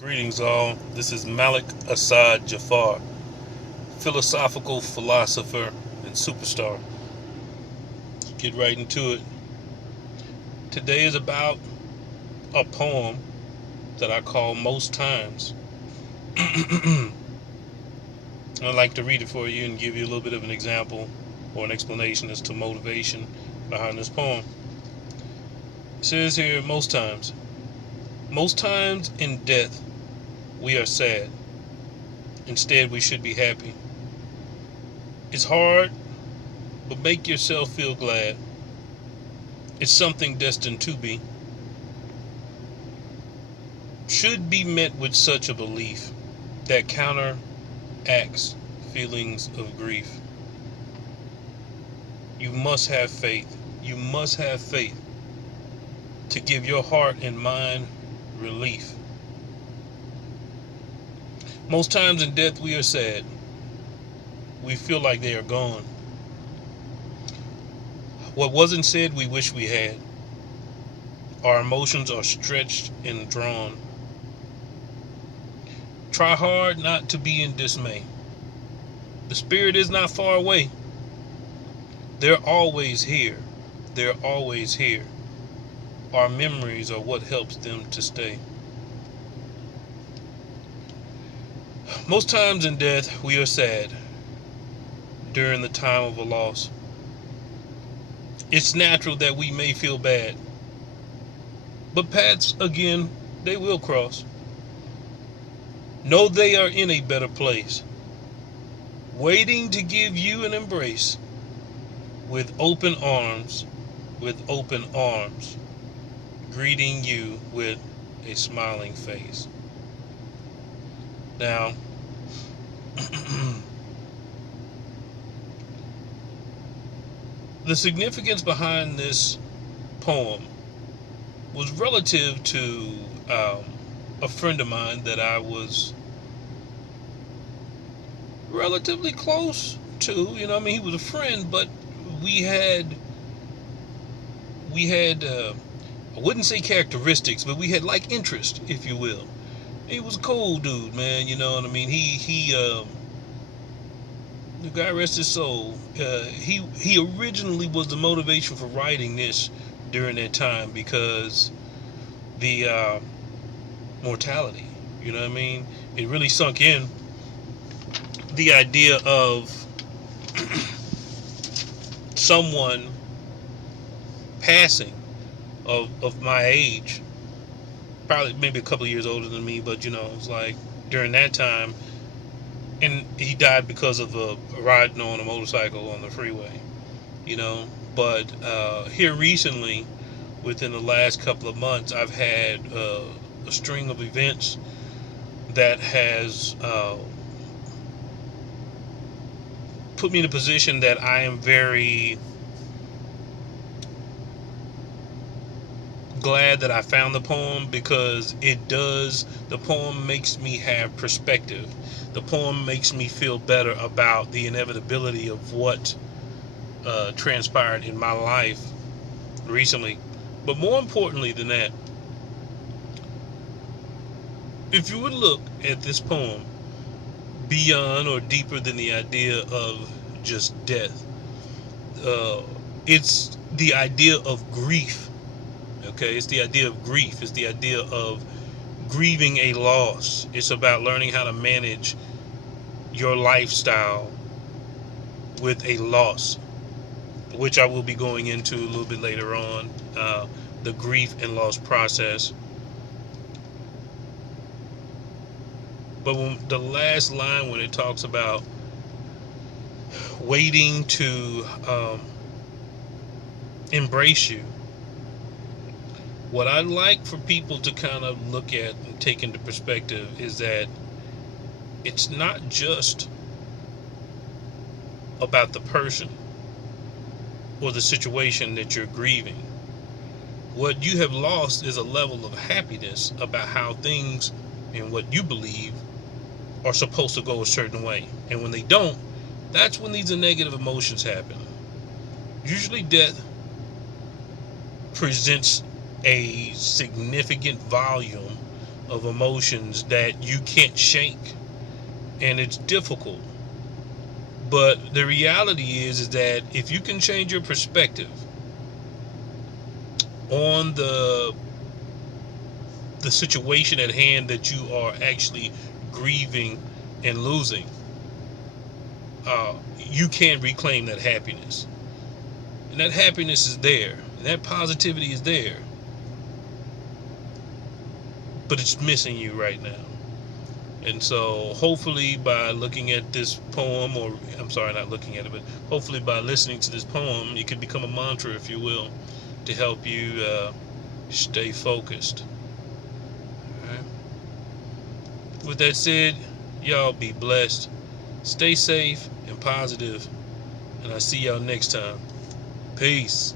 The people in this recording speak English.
Greetings, all. This is Malik Assad Jafar, philosophical philosopher and superstar. Let's get right into it. Today is about a poem that I call Most Times. I'd like to read it for you and give you a little bit of an example or an explanation as to motivation behind this poem. It says here, most times in death we are sad. Instead, we should be happy. It's hard, but make yourself feel glad. It's something destined to be. Should be met with such a belief that counteracts feelings of grief. You must have faith. You must have faith to give your heart and mind relief. Most times in death we are sad. We feel like they are gone. What wasn't said we wish we had. Our emotions are stretched and drawn. Try hard not to be in dismay. The spirit is not far away. They're always here. They're always here. Our memories are what helps them to stay. Most times in death we are sad during the time of a loss. It's natural that we may feel bad. But paths, again, they will cross. Know they are in a better place, waiting to give you an embrace with open arms, greeting you with a smiling face. Now, the significance behind this poem was relative to a friend of mine that I was relatively close to. He was a friend, but we had I wouldn't say characteristics, but we had like interest, if you will. He was a cool dude, man. You know what I mean? He the guy rest his soul. He originally was the motivation for writing this during that time because the mortality. You know what I mean? It really sunk in. The idea of someone passing of my age, probably maybe a couple of years older than me, but it's like during that time, and he died because of riding on a motorcycle on the freeway, But here recently, within the last couple of months, I've had a string of events that has put me in a position that I am very glad that I found the poem, because the poem makes me have perspective. The poem makes me feel better about the inevitability of what transpired in my life recently. But more importantly than that, if you would look at this poem beyond or deeper than the idea of just death, it's the idea of grief. Okay, it's the idea of grief. It's the idea of grieving a loss. It's about learning how to manage your lifestyle with a loss, which I will be going into a little bit later on, the grief and loss process. But the last line, when it talks about waiting to embrace you, what I'd like for people to kind of look at and take into perspective is that it's not just about the person or the situation that you're grieving. What you have lost is a level of happiness about how things and what you believe are supposed to go a certain way. And when they don't, that's when these negative emotions happen. Usually death presents a significant volume of emotions that you can't shake, and it's difficult. But the reality is that if you can change your perspective on the situation at hand that you are actually grieving and losing, you can reclaim that happiness. And that happiness is there, and that positivity is there, but it's missing you right now. And so hopefully by looking at this poem, or I'm sorry, not looking at it, but hopefully by listening to this poem, it could become a mantra, if you will, to help you stay focused. All right? With that said, y'all be blessed, stay safe and positive, and I'll see y'all next time. Peace.